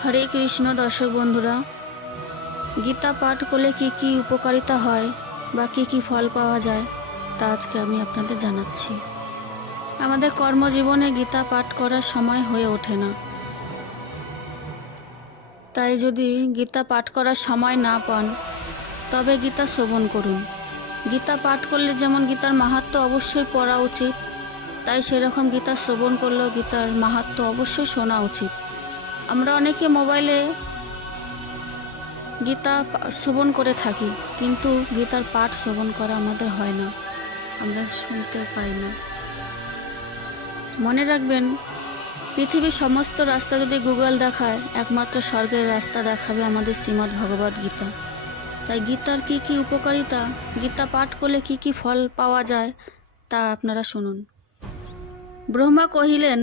হরে কৃষ্ণ দর্শক বন্ধুরা, গীতা পাঠ করলে কি কি উপকারিতা হয় বা কি কি ফল পাওয়া যায় তা আজকে আমি আপনাদের জানাচ্ছি। আমাদের কর্মজীবনে গীতা পাঠ করার সময় হয়ে ওঠে না, তাই যদি গীতা পাঠ করার সময় না পান তবে গীতা শ্রবণ করুন। গীতা পাঠ করলে যেমন গীতার মাহাত্ম্য অবশ্যই পড়া উচিত, তাই সেরকম গীতা শ্রবণ করলেও গীতার মাহাত্ম্য অবশ্যই শোনা উচিত। আমরা অনেকে মোবাইলে গীতা শ্রবণ করে থাকি, কিন্তু গীতার পাঠ শ্রবণ করা আমাদের হয় না, আমরা শুনতে পাই না। মনে রাখবেন, পৃথিবীর সমস্ত রাস্তা যদি গুগল দেখায়, একমাত্র স্বর্গের রাস্তা দেখাবে আমাদের শ্রীমদ্ ভগবদ গীতা। তাই গীতার কি কি উপকারিতা, গীতা পাঠ করলে কি কি ফল পাওয়া যায় তা আপনারা শুনুন। ব্রহ্মা কহিলেন,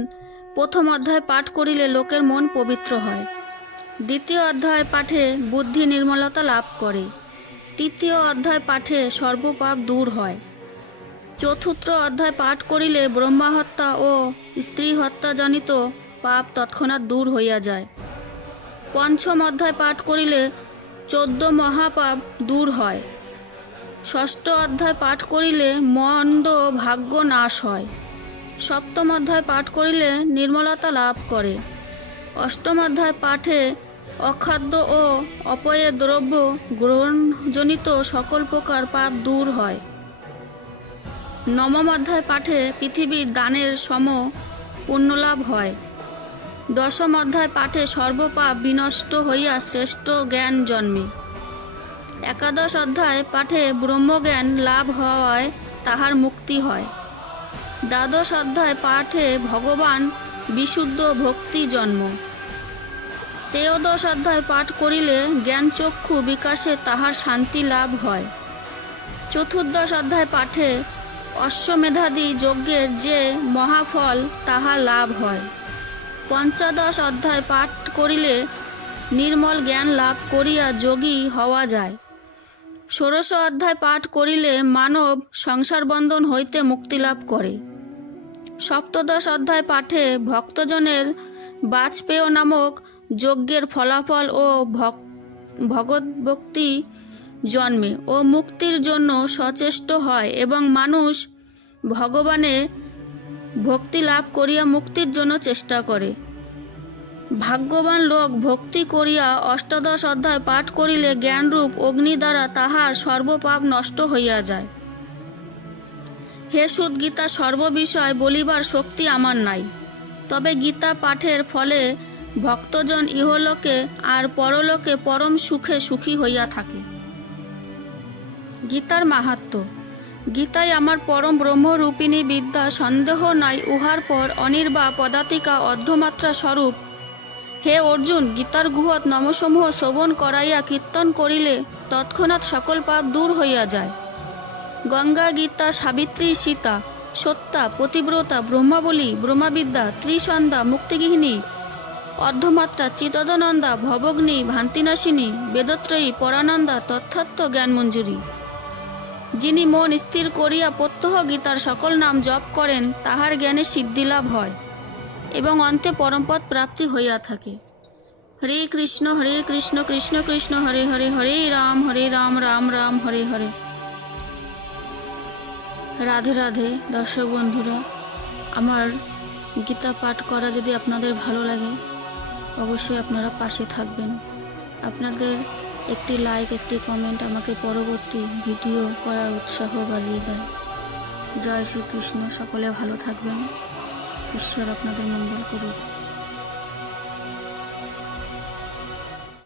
প্রথম অধ্যায় পাঠ করিলে লোকের মন পবিত্র হয়। দ্বিতীয় অধ্যায় পাঠে বুদ্ধি নির্মলতা লাভ করে। তৃতীয় অধ্যায় পাঠে সর্বপাপ দূর হয়। চতুর্থ অধ্যায় পাঠ করিলে ব্রহ্মা হত্যা ও স্ত্রী হত্যাজনিত পাপ তৎক্ষণাৎ দূর হইয়া যায়। পঞ্চম অধ্যায় পাঠ করিলে 14 মহাপাপ দূর হয়। ষষ্ঠ অধ্যায় পাঠ করিলে মন্দ ভাগ্য নাশ হয়। সপ্তম অধ্যায় পাঠ করিলে নির্মলতা লাভ করে। অষ্টম অধ্যায় পাঠে অখাদ্য ও অপেয় দ্রব্য গ্রহণজনিত সকল প্রকার পাপ দূর হয়। নবম অধ্যায় পাঠে পৃথিবীর দানের সম পুণ্যলাভ হয়। দশম অধ্যায় পাঠে সর্বপাপ বিনষ্ট হইয়া শ্রেষ্ঠ জ্ঞান জন্মে। একাদশ অধ্যায় পাঠে ব্রহ্মজ্ঞান লাভ হওয়ায় তাহার মুক্তি হয়। দ্বাদশ অধ্যায় পাঠে ভগবান বিশুদ্ধ ভক্তি জন্ম। ত্রয়োদশ অধ্যায় পাঠ করিলে জ্ঞানচক্ষু বিকাশে তাহার শান্তি লাভ হয়। চতুর্দশ অধ্যায় পাঠে অশ্বমেধাদি যজ্ঞের যে মহাফল তাহা লাভ হয়। পঞ্চদশ অধ্যায় পাঠ করিলে নির্মল জ্ঞান লাভ করিয়া যোগী হওয়া যায়। ষোড়শ অধ্যায় পাঠ করিলে মানব সংসার বন্ধন হইতে মুক্তি লাভ করে। সপ্তদশ অধ্যায় পাঠে ভক্তজনের বাজপেয় নামক যজ্ঞের ফলাফল ও ভগবদ্ভক্তি জন্মে ও মুক্তির জন্য সচেষ্ট হয় এবং মানুষ ভগবানে ভক্তি লাভ করিয়া মুক্তির জন্য চেষ্টা করে। ভাগ্যবান লোক ভক্তি করিয়া অষ্টাদশ অধ্যায় পাঠ করিলে জ্ঞানরূপ অগ্নি দ্বারা তাহার সর্বপাপ নষ্ট হইয়া যায়। হে সুত, গীতা সর্ববিষয় বলিবার শক্তি আমার নাই, তবে গীতা পাঠের ফলে ভক্তজন ইহলোকে আর পরলোকে পরম সুখে সুখী হইয়া থাকে। গীতার মাহাত্ম্য। গীতাই আমার পরম ব্রহ্মরূপিণী বিদ্যা, সন্দেহ নাই উহার পর অনির্বাণ পদাতিকা অর্ধমাত্রা স্বরূপ। হে অর্জুন, গীতার গুহত নমসমূহ শ্রবণ করাইয়া কীর্তন করিলে তৎক্ষণাৎ সকল পাপ দূর হইয়া যায়। গঙ্গা, গীতা, সাবিত্রী, সীতা, সত্যা, পতিব্রতা, ব্রহ্মাবলী, ব্রহ্মবিদ্যা, ত্রিসন্ধ্যা, মুক্তিগৃহিণী, অর্ধমাত্রা, চিতদনন্দা, ভবগ্নি, ভান্তিনাশিনী, বেদত্রয়ী, পরানন্দা, তথার্থ জ্ঞানমঞ্জুরী। যিনি মন স্থির করিয়া প্রত্যহ গীতার সকল নাম জপ করেন তাহার জ্ঞানে সিদ্ধিলাভ হয় এবং অন্তে পরমপদ প্রাপ্তি হইয়া থাকে। হরে কৃষ্ণ কৃষ্ণ কৃষ্ণ হরে হরে, হরে রাম রাম রাম হরে হরে। রাধে রাধে। দর্শক বন্ধুরা, আমার গীতা পাঠ করা যদি আপনাদের ভালো লাগে অবশ্যই আপনারা পাশে থাকবেন। আপনাদের একটি লাইক, একটি কমেন্ট আমাকে পরবর্তী ভিডিও করার উৎসাহ বাড়িয়ে দেয়। জয় শ্রীকৃষ্ণ। সকলে ভালো থাকবেন। ঈশ্বর আপনাদের মঙ্গল করুক।